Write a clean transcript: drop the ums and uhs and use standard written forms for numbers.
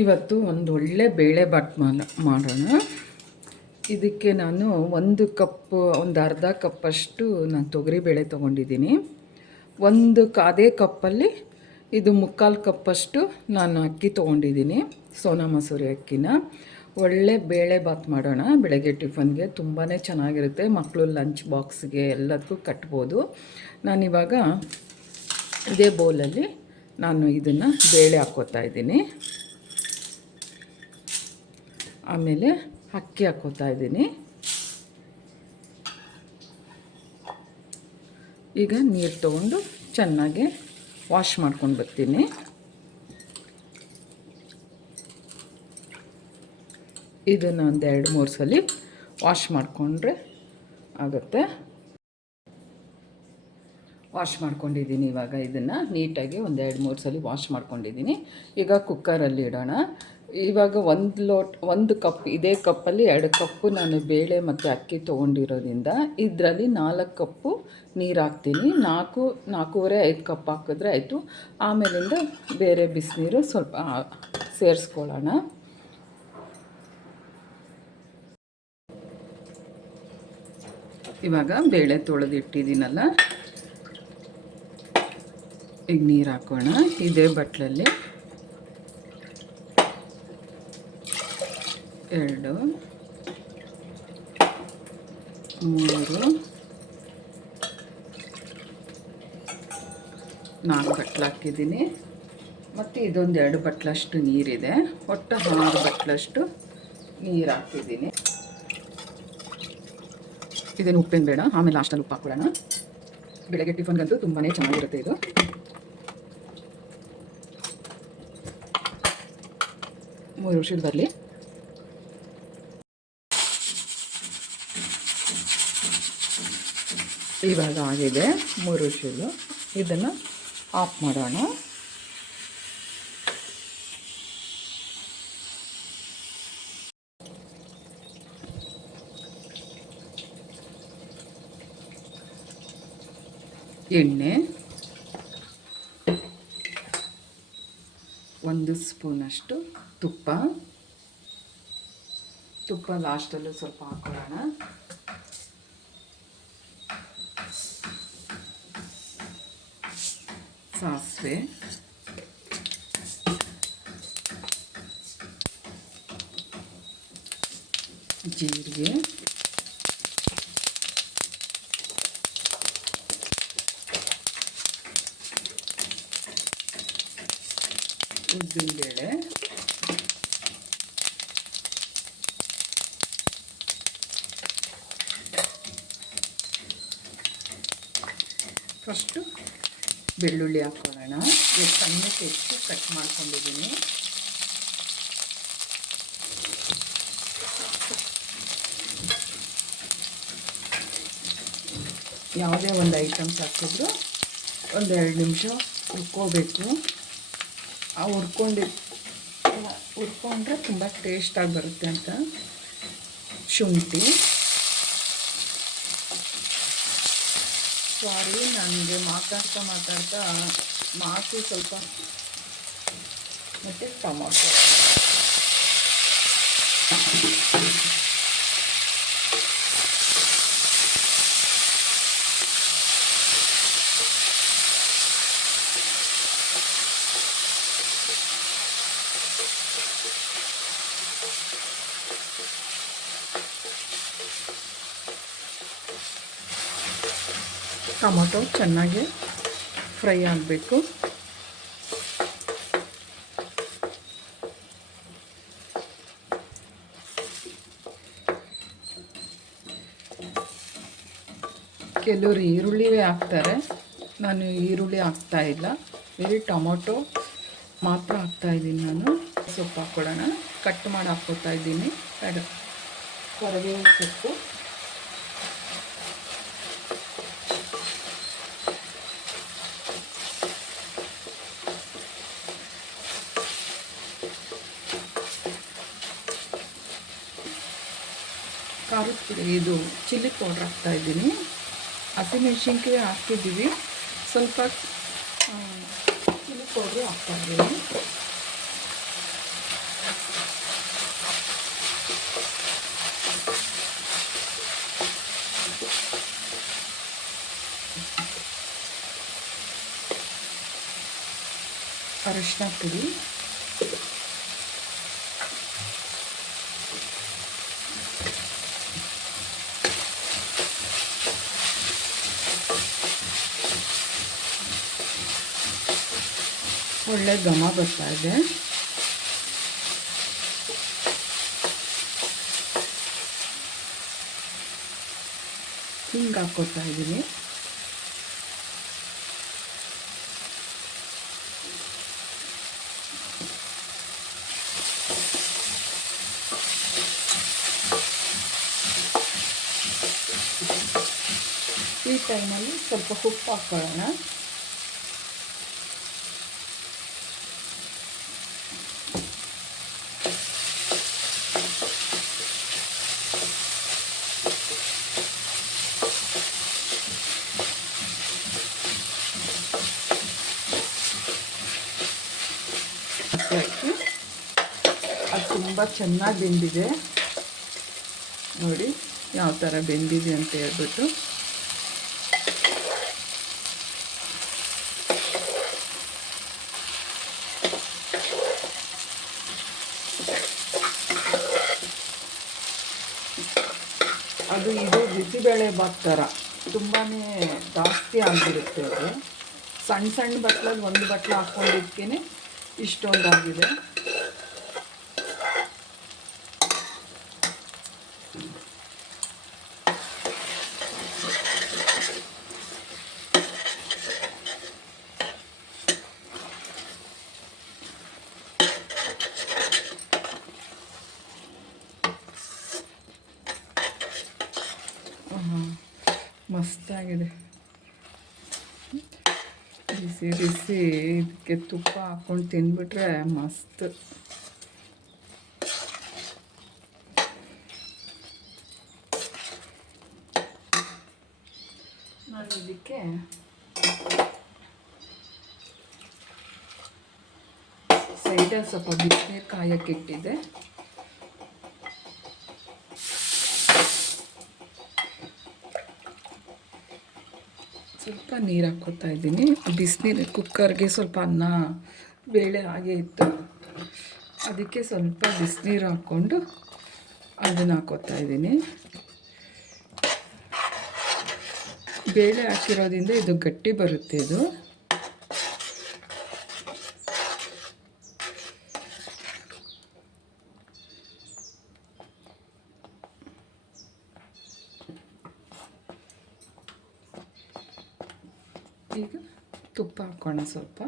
ಇವತ್ತು ಒಂದು ಒಳ್ಳೆ ಬೇಳೆಬಾತ್ ಮಾಡೋಣ. ಇದಕ್ಕೆ ನಾನು ಒಂದು ಅರ್ಧ ಕಪ್ಪಷ್ಟು ನಾನು ತೊಗರಿಬೇಳೆ ತೊಗೊಂಡಿದ್ದೀನಿ. ಅದೇ ಕಪ್ಪಲ್ಲಿ ಇದು 3/4 ಕಪ್ಪಷ್ಟು ನಾನು ಅಕ್ಕಿ ತೊಗೊಂಡಿದ್ದೀನಿ, ಸೋನಾ ಮಸೂರಿ ಅಕ್ಕಿನ. ಒಳ್ಳೆ ಬೇಳೆಬಾತ್ ಮಾಡೋಣ. ಬೆಳಗ್ಗೆ ಟಿಫನ್ಗೆ ತುಂಬಾ ಚೆನ್ನಾಗಿರುತ್ತೆ. ಮಕ್ಕಳು ಲಂಚ್ ಬಾಕ್ಸ್ಗೆ ಎಲ್ಲದಕ್ಕೂ ಕಟ್ಬೋದು. ನಾನಿವಾಗ ಇದೇ ಬೌಲಲ್ಲಿ ನಾನು ಇದನ್ನು ಬೇಳೆ ಹಾಕ್ಕೋತಾ ಇದ್ದೀನಿ. ಆಮೇಲೆ ಅಕ್ಕಿ ಹಾಕ್ಕೋತಾ ಇದ್ದೀನಿ. ಈಗ ನೀರು ತೊಗೊಂಡು ಚೆನ್ನಾಗಿ ವಾಶ್ ಮಾಡ್ಕೊಂಡು ಬರ್ತೀನಿ. ಇದನ್ನು ಒಂದು 2-3 ಸಲ ವಾಶ್ ಮಾಡಿಕೊಂಡ್ರೆ ಆಗುತ್ತೆ. ವಾಶ್ ಮಾಡ್ಕೊಂಡಿದ್ದೀನಿ. ಇವಾಗ ಇದನ್ನು ನೀಟಾಗಿ ಒಂದು 2-3 ಸಲ ವಾಶ್ ಮಾಡ್ಕೊಂಡಿದ್ದೀನಿ. ಈಗ ಕುಕ್ಕರಲ್ಲಿ ಇಡೋಣ. ಇವಾಗ ಒಂದು ಕಪ್, ಇದೇ ಕಪ್ಪಲ್ಲಿ 2 ಕಪ್ಪು ನಾನು ಬೇಳೆ ಮತ್ತು ಅಕ್ಕಿ ತೊಗೊಂಡಿರೋದ್ರಿಂದ ಇದರಲ್ಲಿ 4 ಕಪ್ಪು ನೀರು ಹಾಕ್ತೀನಿ. 4-4.5 ಕಪ್ ಹಾಕಿದ್ರೆ ಆಯಿತು. ಆಮೇಲಿಂದ ಬೇರೆ ಬಿಸಿನೀರು ಸ್ವಲ್ಪ ಸೇರಿಸ್ಕೊಳ್ಳೋಣ. ಇವಾಗ ಬೇಳೆ ತೊಳೆದಿಟ್ಟಿದ್ದೀನಲ್ಲ, ಈಗ ನೀರು ಹಾಕೋಣ. ಇದೇ ಬಟ್ಲಲ್ಲಿ 2, 3, 4 ಬಟ್ಲು ಹಾಕಿದ್ದೀನಿ. ಮತ್ತು ಇದೊಂದು 2 ಬಟ್ಲಷ್ಟು ನೀರಿದೆ. ಒಟ್ಟು 6 ಬಟ್ಲಷ್ಟು ನೀರು ಹಾಕಿದ್ದೀನಿ. ಇದೇನು ಉಪ್ಪೇನು ಬೇಡ, ಆಮೇಲೆ ಲಾಸ್ಟಲ್ಲಿ ಉಪ್ಪು ಹಾಕ್ಬಿಡೋಣ. ಬೆಳಗ್ಗೆ ಟಿಫನ್ಗಂತೂ ತುಂಬಾ ಚೆನ್ನಾಗಿರುತ್ತೆ ಇದು. ಮೂರು ವಿಷಲ್ ಬರಲಿ. ಇವಾಗ ಆಗಿದೆ 3 ವಿಷಲು. ಇದನ್ನು ಆಫ್ ಮಾಡೋಣ. ಎಣ್ಣೆ 1 ಸ್ಪೂನಷ್ಟು ತುಪ್ಪ ಲಾಸ್ಟಲ್ಲೂ ಸ್ವಲ್ಪ ಹಾಕೊಳ್ಳೋಣ. ಸಾಸಿವೆ, ಜೀರಿಗೆ, ಉದ್ದಿನಬೇಳೆ, ಫಸ್ಟು ಬೆಳ್ಳುಳ್ಳಿ ಹಾಕ್ಕೊಳ್ಳೋಣ. ಸಣ್ಣಕ್ಕೆ ಹೆಚ್ಚು ಕಟ್ ಮಾಡ್ಕೊಂಡಿದ್ದೀನಿ. ಯಾವುದೇ ಒಂದು ಐಟಮ್ಸ್ ಹಾಕಿದ್ರು 1-2 ನಿಮಿಷ ಹುರ್ಕೋಬೇಕು. ಆ ಹುರ್ಕೊಂಡ್ರೆ ತುಂಬ ಟೇಸ್ಟಾಗಿ ಬರುತ್ತೆ ಅಂತ. ಶುಂಠಿ, ಸಾರಿ ನನಗೆ ಮಾತಾಡ್ತಾ ಮಾತು ಸ್ವಲ್ಪ, ಮತ್ತು ಟೊಮೊಟೊ, ಟೊಮೊಟೊ ಚೆನ್ನಾಗಿ ಫ್ರೈ ಆಗಬೇಕು. ಕೆಲವರು ಈರುಳ್ಳಿವೇ ಹಾಕ್ತಾರೆ, ನಾನು ಈರುಳ್ಳಿ ಹಾಕ್ತಾಯಿಲ್ಲ, ಬರೀ ಟೊಮೊಟೊ ಮಾತ್ರ ಹಾಕ್ತಾಯಿದ್ದೀನಿ. ನಾನು ಸೊಪ್ಪು ಹಾಕ್ಕೊಳ್ಳೋಣ. ಕಟ್ ಮಾಡಿ ಹಾಕ್ಕೊತಾ ಇದ್ದೀನಿ. ಕರಿಬೇವು ಸೊಪ್ಪು, ಖಾರದ ಪುಡಿ, ಇದು ಚಿಲ್ಲಿ ಪೌಡ್ರ್ ಹಾಕ್ತಾಯಿದ್ದೀನಿ. ಹಸಿಮೆಣ್ಸಿನ್ಕಾಯಿ ಹಾಕಿದ್ದೀವಿ, ಸ್ವಲ್ಪ ಚಿಲ್ಲಿ ಪೌಡ್ರು ಹಾಕ್ತಾಯಿದ್ದೀನಿ. ಅರಿಶಿನ ಪುಡಿ, ಒಳ್ಳೆ ಘಮ ಬರ್ತಾ ಇದೆ. ಹಿಂಗೆ ಹಾಕ್ಕೊತಾ ಇದ್ದೀನಿ. ಈ ಟೈಮಲ್ಲಿ ಸ್ವಲ್ಪ ಉಪ್ಪು ಹಾಕ್ಕೊಳ್ಳೋಣ. ಅದು ತುಂಬ ಚೆನ್ನಾಗಿ ಬೆಂದಿದೆ ನೋಡಿ, ಯಾವ ಥರ ಬೆಂದಿದೆ ಅಂತ ಹೇಳ್ಬಿಟ್ಟು. ಅದು ಇದು ಬಿಸಿಬೇಳೆ ಬಾತ್ ಥರ ತುಂಬಾ ಜಾಸ್ತಿ ಆಗಿರುತ್ತೆ. ಅದು ಸಣ್ಣ ಸಣ್ಣ ಬಟ್ಲಲ್ಲಿ ಒಂದು ಬಟ್ಲು ಹಾಕ್ಕೊಂಡಿದ್ದಕ್ಕೇ ಇಷ್ಟೊಂದಾಗಿದೆ. ಮಸ್ತಾಗಿದೆ. ಬಿಸಿ ಬಿಸಿ ಇದಕ್ಕೆ ತುಪ್ಪ ಹಾಕ್ಕೊಂಡು ತಿಂದ್ಬಿಟ್ರೆ ಮಸ್ತ್. ನಾನು ಇದಕ್ಕೆ ಸೈಡಲ್ಲಿ ಸ್ವಲ್ಪ ಬಿಸಿನೀರು ಕಾಯಕ್ಕೆ ಇಟ್ಟಿದ್ದೆ. ಸ್ವಲ್ಪ ನೀರು ಹಾಕ್ಕೊತಾ ಇದ್ದೀನಿ. ಬಿಸಿನೀರು ಕುಕ್ಕರ್ಗೆ ಸ್ವಲ್ಪ ಅನ್ನ ಬೇಳೆ ಹಾಗೆ ಇತ್ತು, ಅದಕ್ಕೆ ಸ್ವಲ್ಪ ಬಿಸಿನೀರು ಹಾಕ್ಕೊಂಡು ಅದನ್ನು ಹಾಕ್ಕೊತಾ ಇದ್ದೀನಿ. ಬೇಳೆ ಹಾಕಿರೋದ್ರಿಂದ ಇದು ಗಟ್ಟಿ ಬರುತ್ತೆ. ಇದು ಈಗ ತುಪ್ಪ ಹಾಕೋಣ ಸ್ವಲ್ಪ.